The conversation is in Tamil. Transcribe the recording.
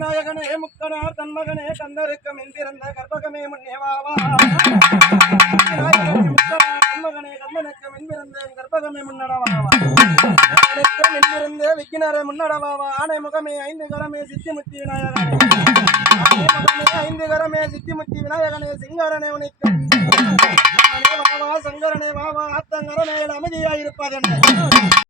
நாயகனே முக்கனார் தன்மகனே கந்தருக்கு மின்பிறந்த கற்பகமே முன்னேவாவா முக்கனார் தன்மகனே கந்தனுக்கு மின்பிறந்த கற்பகமே முன்னடவாவா மின்பிறந்த விக்கினரை முன்னடவாவா ஆனை முகமே ஐந்து கரமே சித்திமுத்தி விநாயகனே ஐந்து கரமே சித்திமுத்தி விநாயகனே சிங்காரனே உனிக்க வாவா சங்கரனே வாவா ஆத்தங்கரனே அமைதியாயிருப்பதென்ன